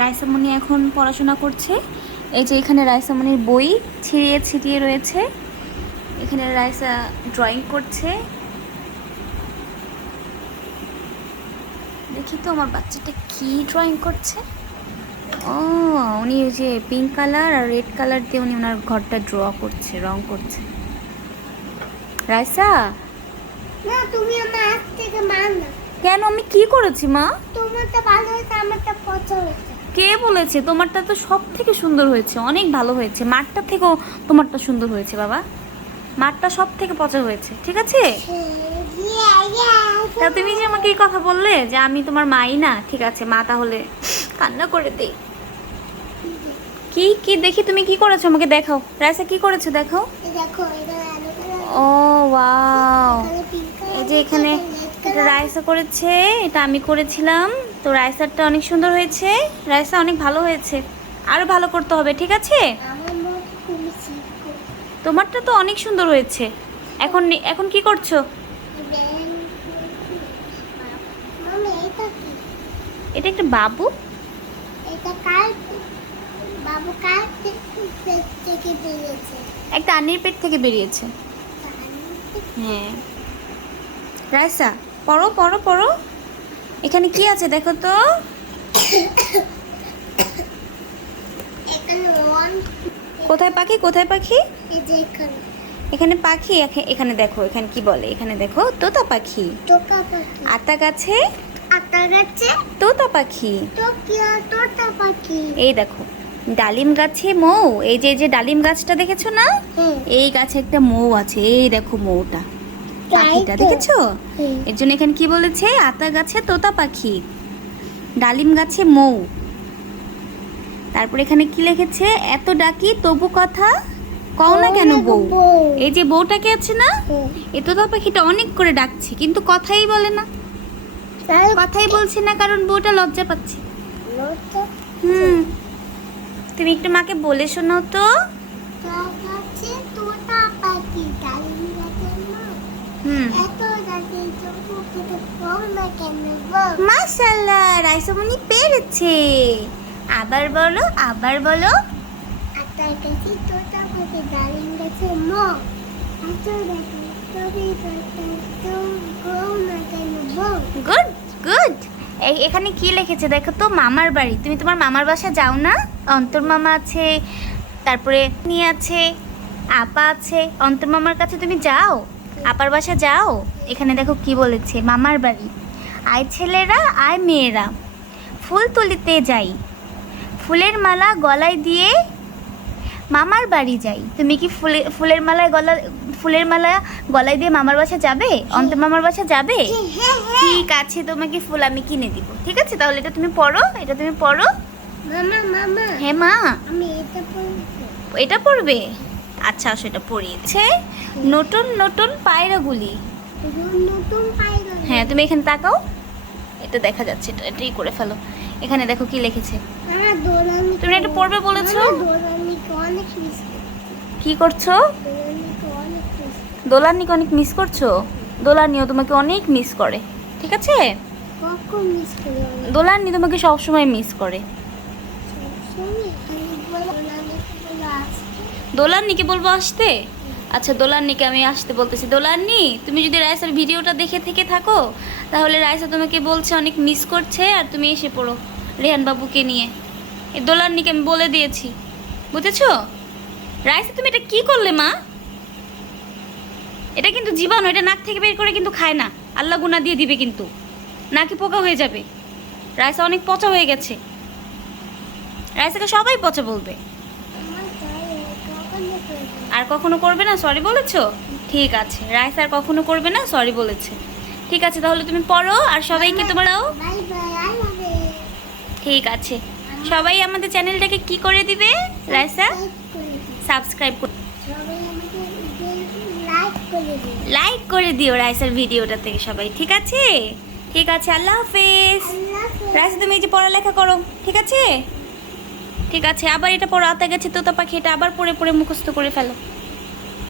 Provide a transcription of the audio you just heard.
রায়সামণি এখন পড়াশোনা করছে। এই যে এখানে রায়সামণির বই ছিঁড়িয়ে ছিটিয়ে রয়েছে। এখানে রায়সা ড্রয়িং করছে। দেখি তো আমার বাচ্চাটা কি ড্রয়িং করছে। ও উনি ওই যে পিঙ্ক কালার আর রেড কালার দিয়ে উনি ওনার ঘরটা ড্র করছে রং করছে। রায়সা? না তুমি আমার থেকে কেন? আমি কি করেছি মা? তোমারটা ভালো হয়েছে আমারটা পচা হয়েছে। কে বলেছে? তোমারটা তো সব থেকে সুন্দর হয়েছে, অনেক ভালো হয়েছে। মাঠটা থেকেও তোমারটা সুন্দর হয়েছে, বাবা। মাঠটা সব থেকে পচা হয়েছে, ঠিক আছে? তা তুমি যে আমাকে এই কথা বললে যে আমি তোমার মাই না, ঠিক আছে, মা তাহলে কান্না করে দেই কি কি, দেখি তুমি কি করেছ আমাকে দেখাও। রাইসা, কি করেছ দেখাও? ও, ওয়াও। এই যে এখানে রাইসা করেছে, এটা আমি করেছিলাম। তো রাইসারটা অনেক সুন্দর হয়েছে। রাইসা অনেক ভালো হয়েছে। আরও ভালো করতে হবে, ঠিক আছে? তোমারটা তো অনেক সুন্দর হয়েছে। এখন এখন কি করছ? এটা একটা বাবু? একটা আনির পেট থেকে বেরিয়েছে। হ্যাঁ। রাইসা, পড়ো পড়ো পড়ো। এখানে কি আছে দেখো তো? কোথায় পাখি? কোথায় পাখি? এখানে। পাখি? এখা- এখানে দেখো এখানে কি বলে? এখানে দেখো তোতা পাখি। আতা গাছে? তোতা পাখি। তোতা পাখি। এই দেখো ডালিম গাছে মৌ। এই যে যে ডালিম গাছটা দেখেছ না? এই গাছে একটা মৌ আছে। এই দেখো মৌটা। পাখিটা দেখেছ? এর জন্য এখানে কি বলেছে? আতা গাছে তোতা পাখি ডালিম গাছে মৌ। তারপর এখানে কি লিখেছে? এত ডাকি তবু কথা কও না কেন বউ? এই যে বউটাকে আছে না। এ তোতা পাখিটা অনেক করে ডাকছে কিন্তু কথাই বলে না। কথাই বলছে না কারণ বউটা লজ্জা পাচ্ছে। হুম। তুমি একটু মাকে বলে শোনাও তো গাছে তোতা পাখি ডালিম গাছে না হুম এত ডাকে চোখু খেতে পাও না কেন বল মাশাল্লাহ রাইসমণি পেরেছে। আবার বলো আবার বলো। কেন বল গুড গুড এখানে কি লিখেছে দেখো তো, মামার বাড়ি। তুমি তোমার মামার বাসা যাও না? অন্তর মামা আছে, তারপরে আছে, আপা আছে, অন্তর মামার কাছে তুমি যাও। আপার বাসা যাও। এখানে দেখো কি বলেছে মামার বাড়ি। আয় ছেলেরা আয় মেয়েরা। ফুল তুলিতে যাই। ফুলের মালা গলায় দিয়ে মামার বাড়ি যাই। তুমি কি ফুলে ফুলের মালায় গলা ফুলের মালা গলায় দিয়ে মামার বাসা যাবে? অন্ত মামার বাসা যাবে? ঠিক আছে তোমাকে ফুল আমি কিনে দিব। ঠিক আছে তাহলে এটা তুমি পড়ো এটা তুমি পড়ো। মামা মামা। হ্যাঁ মা। আমি এটা পড়ব। এটা পড়বে? আচ্ছা আসো এটা পড়িয়েছে। নতুন নতুন পায়রাগুলি। হ্যাঁ তুমি এখানে তাকাও। এটা দেখা যাচ্ছে এটা এটাই করে ফেলো। এখানে দেখো কি লিখেছে। দোলানি তুমি এটা পড়বে বলেছ? মিস কি করছ? দোলানিকে অনেক মিস করছ। দোলানিও তোমাকে অনেক মিস করে। ঠিক আছে? কখন মিস করি দোলানি তোমাকে সবসময় মিস করে শুনি আমি বলে দোলানিকে বলে আসতে দোলান্নিকে বলব আসতে? আচ্ছা দোলান্নিকে আমি আসতে বলতেছি। দোলান্নি, তুমি যদি রাইসার ভিডিওটা দেখে থেকে থাকো, তাহলে রাইসা তোমাকে বলছে অনেক মিস করছে, আর তুমি এসে পড়ো রেহান বাবুকে নিয়ে। এই দোলান্নিকে আমি বলে দিয়েছি। বুঝেছ? রাইসা, তুমি এটা কি করলে, মা? এটা কিন্তু জীবাণু, এটা নাক থেকে বের করে কিন্তু খায় না। আল্লাহ গুনা দিয়ে দিবে কিন্তু। নাকি পোকা হয়ে যাবে। রাইসা অনেক পচা হয়ে গেছে। রাইসাকে সবাই পচা বলবে আমার তাই কখন করব আর কখনো করবে না? সরি বলেছ? ঠিক আছে। রাইস আর কখনো করবে না? সরি বলেছে। ঠিক আছে, তাহলে তুমি পড়ো আর সবাইকে তোমারও ঠিক আছে। সবাই আমাদের চ্যানেলটাকে কি করে দিবে, রাইসা? সাবস্ক্রাইব করে লাইক করে দিও রাইসার ভিডিওটা থেকে সবাই, ঠিক আছে? ঠিক আছে, আল্লাহ হাফেজ। রাইসা, তুমি এই যে পড়ালেখা করো, ঠিক আছে? ঠিক আছে, আবার এটা পরে আতে গেছে, তোতা পাখি এটা আবার পরে পরে মুখস্থ করে ফেলো।